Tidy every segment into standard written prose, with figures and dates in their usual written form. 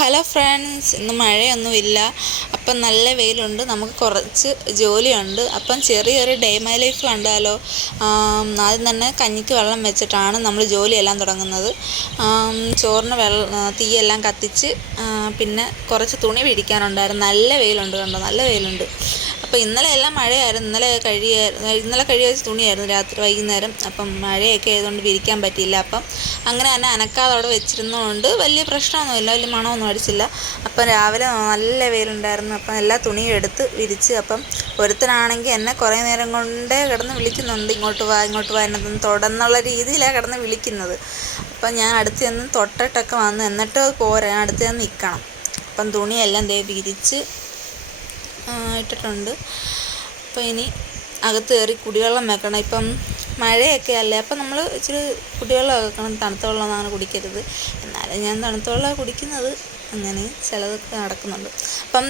Hello friends, ഇന്ന് മഴയൊന്നുമില്ല. അപ്പം നല്ല വെയിലുണ്ട്, നമുക്ക് കുറച്ച് ജോലിയുണ്ട്. അപ്പം ചെറിയൊരു ഡേ മൈ ലൈഫ് കണ്ടാലോ. ആദ്യം തന്നെ കഞ്ഞിക്ക് വെള്ളം വെച്ചിട്ടാണ് നമ്മൾ ജോലിയെല്ലാം തുടങ്ങുന്നത്. ചോറിന് തീയെല്ലാം കത്തിച്ച് പിന്നെ കുറച്ച് തുണി പിടിക്കാനുണ്ടായിരുന്നു. നല്ല വെയിലുണ്ട്, കണ്ടോ, നല്ല വെയിലുണ്ട്. അപ്പോൾ ഇന്നലെ എല്ലാം മഴയായിരുന്നു. ഇന്നലെ കഴിയ വെച്ച തുണിയായിരുന്നു രാത്രി വൈകുന്നേരം. അപ്പം മഴയൊക്കെ ആയതുകൊണ്ട് വിരിക്കാൻ പറ്റിയില്ല. അപ്പം അങ്ങനെ തന്നെ അനക്കാതെ അവിടെ വെച്ചിരുന്നതുകൊണ്ട് വലിയ പ്രശ്നമൊന്നുമില്ല, വലിയ മണമൊന്നും അടിച്ചില്ല. അപ്പം രാവിലെ നല്ല വെയിലുണ്ടായിരുന്നു. അപ്പം എല്ലാ തുണിയും എടുത്ത് വിരിച്ച്. അപ്പം ഒരുത്തനാണെങ്കിൽ എന്നെ കുറേ നേരം കൊണ്ടേ കിടന്ന് വിളിക്കുന്നുണ്ട്, ഇങ്ങോട്ട് വാ എന്നതൊന്നും തൊടെന്നുള്ള രീതിയിലാണ് കിടന്ന് വിളിക്കുന്നത്. അപ്പം ഞാൻ അടുത്ത് ചെന്ന് തൊട്ടിട്ടൊക്കെ വന്ന്, എന്നിട്ട് പോരാ, അടുത്ത് ചെന്ന് നിൽക്കണം. അപ്പം തുണിയെല്ലാം വിരിച്ച് ഇട്ടിട്ടുണ്ട്. അപ്പോൾ ഇനി അകത്ത് കയറി കുടിവെള്ളം വെക്കണം. ഇപ്പം മഴയൊക്കെ അല്ലേ, അപ്പം നമ്മൾ ഇച്ചിരി കുടിവെള്ളം വെക്കണം. തണുത്ത വെള്ളം അങ്ങനെ കുടിക്കരുത്. എന്നാലും ഞാൻ തണുത്ത വെള്ളമാണ് കുടിക്കുന്നത്. അങ്ങനെ ചിലതൊക്കെ നടക്കുന്നുണ്ട്. അപ്പം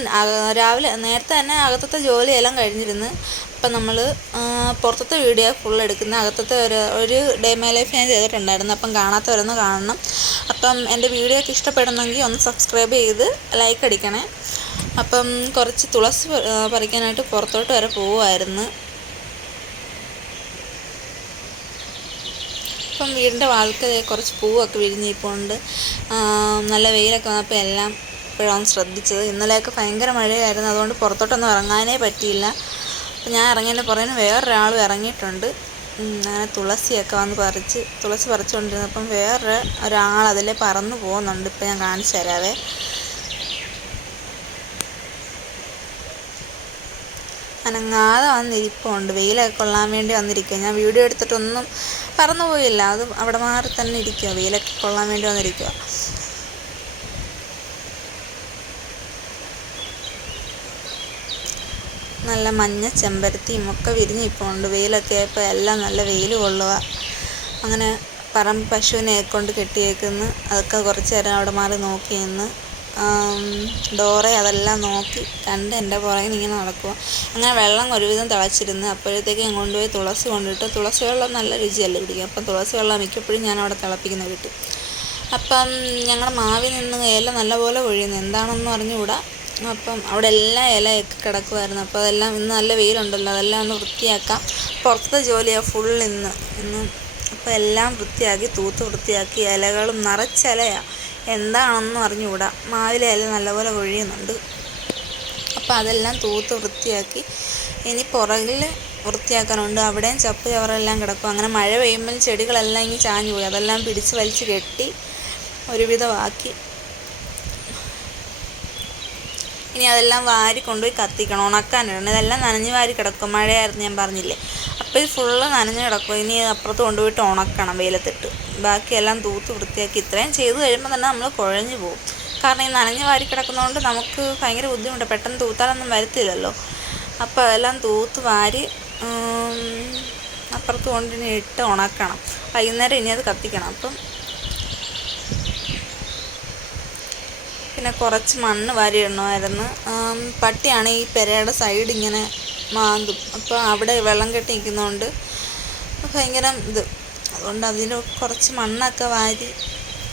രാവിലെ നേരത്തെ തന്നെ അകത്തത്തെ ജോലിയെല്ലാം കഴിഞ്ഞിരുന്നു. അപ്പം നമ്മൾ പുറത്തത്തെ വീഡിയോ ഫുൾ എടുക്കുന്നത്. അകത്തത്തെ ഒരു ഡേ മൈ ലൈഫ് ഞാൻ ചെയ്തിട്ടുണ്ടായിരുന്നു. അപ്പം കാണാത്തവരൊന്ന് കാണണം. അപ്പം എൻ്റെ വീഡിയോ ഒക്കെ ഇഷ്ടപ്പെടുന്നെങ്കിൽ ഒന്ന് സബ്സ്ക്രൈബ് ചെയ്ത് ലൈക്ക് അടിക്കണേ. അപ്പം കുറച്ച് തുളസി പറിക്കാനായിട്ട് പുറത്തോട്ട് വരെ പോവുമായിരുന്നു. ഇപ്പം വീടിൻ്റെ വാതിൽക്കൽ കുറച്ച് പൂവൊക്കെ വിരിഞ്ഞിപ്പോണ്ട്. നല്ല വെയിലൊക്കെ വന്നപ്പോൾ എല്ലാം ഇപ്പോഴാണ് ശ്രദ്ധിച്ചത്. ഇന്നലെയൊക്കെ ഭയങ്കര മഴയായിരുന്നു, അതുകൊണ്ട് പുറത്തോട്ടൊന്നും ഇറങ്ങാനേ പറ്റിയില്ല. അപ്പം ഞാൻ ഇറങ്ങിയതിൻ്റെ പുറകിന് വേറൊരാളും ഇറങ്ങിയിട്ടുണ്ട്. അങ്ങനെ തുളസിയൊക്കെ വന്ന് തുളസി പറിച്ചുകൊണ്ടിരുന്നപ്പം ഒരാൾ അതിലെ പറന്ന് പോകുന്നുണ്ട്. ഇപ്പം ഞാൻ കാണിച്ചു തരാവേ. അനങ്ങാതെ വന്നിരിപ്പുണ്ട്. വെയിലൊക്കെ കൊള്ളാൻ വേണ്ടി വന്നിരിക്കുക. ഞാൻ വീഡിയോ എടുത്തിട്ടൊന്നും പറന്നു പോയില്ല, അത് അവിടെ മാറി തന്നെ ഇരിക്കുക. വെയിലൊക്കെ കൊള്ളാൻ വേണ്ടി വന്നിരിക്കുക. നല്ല മഞ്ഞ ചെമ്പരത്തിയും ഒക്കെ വിരിഞ്ഞിപ്പോണ്ട്. വെയിലൊക്കെ ആയപ്പോൾ എല്ലാം നല്ല വെയിൽ കൊള്ളുക. അങ്ങനെ പശുവിനെ കൊണ്ട് കെട്ടിയേക്കുന്നു. അതൊക്കെ കുറച്ച് നേരം അവിടെ മാറി നോക്കി നിന്ന് ഡോറെ അതെല്ലാം നോക്കി കണ്ട് എൻ്റെ പുറകിൽ ഇങ്ങനെ നടക്കുക. അങ്ങനെ വെള്ളം ഒരുവിധം തിളച്ചിരുന്ന്. അപ്പോഴത്തേക്ക് ഞാൻ കൊണ്ടുപോയി തുളസി കൊണ്ടിട്ട്. തുളസി വെള്ളം നല്ല രുചിയല്ലേ കുടിക്കുക. അപ്പം തുളസി വെള്ളം മിക്കപ്പോഴും ഞാൻ അവിടെ തിളപ്പിക്കുന്ന വീട്ടിൽ. അപ്പം ഞങ്ങളുടെ മാവിൽ നിന്ന് ഇല നല്ലപോലെ കൊഴിയുന്നു, എന്താണെന്ന് അറിഞ്ഞുകൂടാ. അപ്പം അവിടെ എല്ലാം ഇലയൊക്കെ കിടക്കുമായിരുന്നു. അപ്പോൾ അതെല്ലാം ഇന്ന് നല്ല വെയിലുണ്ടല്ലോ, അതെല്ലാം ഒന്ന് വൃത്തിയാക്കാം. പുറത്തെ ജോലിയാണ് ഫുൾ ഇന്ന്. അപ്പോൾ എല്ലാം വൃത്തിയാക്കി ഇലകളും നിറച്ചിലയാണ്, എന്താണെന്നും അറിഞ്ഞുകൂടാ. മാവിലെ ഇല നല്ലപോലെ കൊഴിയുന്നുണ്ട്. അപ്പോൾ അതെല്ലാം വൃത്തിയാക്കി. ഇനി പുറകിൽ വൃത്തിയാക്കാനുണ്ട്. അവിടെയും ചപ്പ് ചവറെല്ലാം കിടക്കും. അങ്ങനെ മഴ പെയ്യുമ്പോൾ ചെടികളെല്ലാം ഇങ്ങനെ ചാഞ്ഞു പോയി. അതെല്ലാം പിടിച്ച് വലിച്ച് കെട്ടി ഒരുവിധമാക്കി. ഇനി അതെല്ലാം വാരി കൊണ്ടുപോയി കത്തിക്കണം, ഉണക്കാനിടണം. ഇതെല്ലാം നനഞ്ഞ് വാരി കിടക്കും, മഴയായിരുന്നു ഞാൻ പറഞ്ഞില്ലേ. അപ്പോൾ ഇത് ഫുള്ള് നനഞ്ഞ് കിടക്കും. ഇനി അപ്പുറത്ത് കൊണ്ടുപോയിട്ട് ഉണക്കണം വെയിലത്തിട്ട്. ബാക്കിയെല്ലാം വൃത്തിയാക്കി. ഇത്രയും ചെയ്ത് കഴിയുമ്പോൾ തന്നെ നമ്മൾ കുഴഞ്ഞു പോകും. കാരണം ഈ നനഞ്ഞ് വാരി കിടക്കുന്നതുകൊണ്ട് നമുക്ക് ഭയങ്കര ബുദ്ധിമുട്ട്. പെട്ടെന്ന് തൂത്താലൊന്നും വരത്തില്ലല്ലോ. അപ്പോൾ അതെല്ലാം വാരി അപ്പുറത്ത് കൊണ്ടിനി ഇട്ട് ഉണക്കണം. വൈകുന്നേരം ഇനി അത് കത്തിക്കണം. അപ്പം പിന്നെ കുറച്ച് മണ്ണ് വാരി ഇടണമായിരുന്നു. പട്ടിയാണ് ഈ പെരയുടെ സൈഡ് ഇങ്ങനെ മാന്തും. അപ്പോൾ അവിടെ വെള്ളം കെട്ടി നിൽക്കുന്നതുകൊണ്ട് ഭയങ്കര അതുകൊണ്ട് അതിൽ കുറച്ച് മണ്ണൊക്കെ വാരി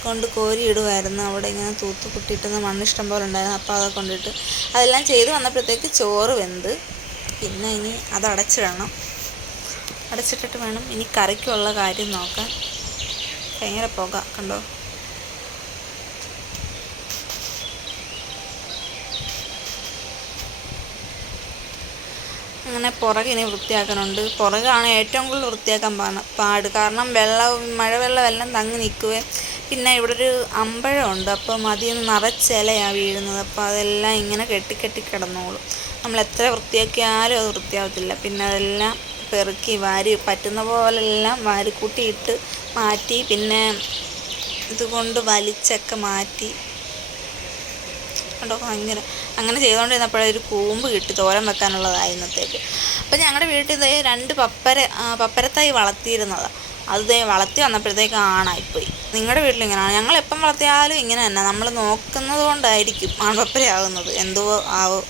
കൊണ്ട് കോരി ഇടുമായിരുന്നു. അവിടെ ഇങ്ങനെ കുട്ടിയിട്ടുന്ന മണ്ണ് ഇഷ്ടം പോലെ ഉണ്ടായിരുന്നു. അപ്പോൾ അതൊക്കെ കൊണ്ടിട്ട് അതെല്ലാം ചെയ്ത് വന്നപ്പോഴത്തേക്ക് ചോറ് വെന്ത്. പിന്നെ ഇനി അത് അടച്ചിട്ടിട്ട് വേണം ഇനി കറിക്കുള്ള കാര്യം നോക്കാൻ. ഭയങ്കര പുക കണ്ടോ. അങ്ങനെ പുറകിനെ വൃത്തിയാക്കാനുണ്ട്. പുറകാണ് ഏറ്റവും കൂടുതൽ വൃത്തിയാക്കാൻ പാട്. കാരണം മഴവെള്ളം എല്ലാം തങ്ങി നിൽക്കുകയും പിന്നെ ഇവിടെ ഒരു അമ്പഴമുണ്ട്. അപ്പം അതിൽ നിന്ന് നിറച്ചിലയാണ് വീഴുന്നത്. അപ്പോൾ അതെല്ലാം ഇങ്ങനെ കെട്ടി കിടന്നോളും. നമ്മൾ എത്ര വൃത്തിയാക്കിയാലും അത് വൃത്തിയാവത്തില്ല. പിന്നെ അതെല്ലാം പെറുക്കി വാരി പറ്റുന്ന പോലെല്ലാം വാരിക്കൂട്ടിയിട്ട് മാറ്റി. പിന്നെ ഇതുകൊണ്ട് വലിച്ചൊക്കെ മാറ്റി. കണ്ടോ, അങ്ങനെ ചെയ്തുകൊണ്ടിരുന്നപ്പോഴൊരു കൂമ്പ് കിട്ടി തോരൻ വെക്കാനുള്ളതായി ഇന്നത്തേക്ക്. അപ്പം ഞങ്ങളുടെ വീട്ടിൽ 2 പപ്പരത്തൈ വളർത്തിയിരുന്നതാണ്. അത് വളർത്തി വന്നപ്പോഴത്തേക്ക് ആണായിപ്പോയി. നിങ്ങളുടെ വീട്ടിൽ ഇങ്ങനെയാണ്? ഞങ്ങൾ എപ്പം വളർത്തിയാലും ഇങ്ങനെ തന്നെ. നമ്മൾ നോക്കുന്നത് കൊണ്ടായിരിക്കും ആൺപപ്പരയാകുന്നത്, എന്തോ ആവും.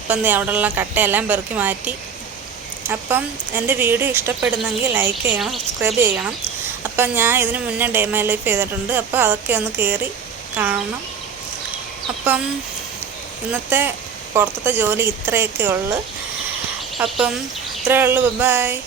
അപ്പം അവിടെയുള്ള കട്ടയെല്ലാം പെറുക്കി മാറ്റി. അപ്പം എൻ്റെ വീഡിയോ ഇഷ്ടപ്പെടുന്നെങ്കിൽ ലൈക്ക് ചെയ്യണം, സബ്സ്ക്രൈബ് ചെയ്യണം. അപ്പം ഞാൻ ഇതിന് മുന്നേ ഡേ മൈ ലൈഫ് ചെയ്തിട്ടുണ്ട്. അപ്പോൾ അതൊക്കെ ഒന്ന് കയറി കാണണം. അപ്പം ഇന്നത്തെ പുറത്തത്തെ ജോലി ഇത്രയൊക്കെ ഉള്ളു. അപ്പം ഇത്രയേ ഉള്ളൂ. ബൈ.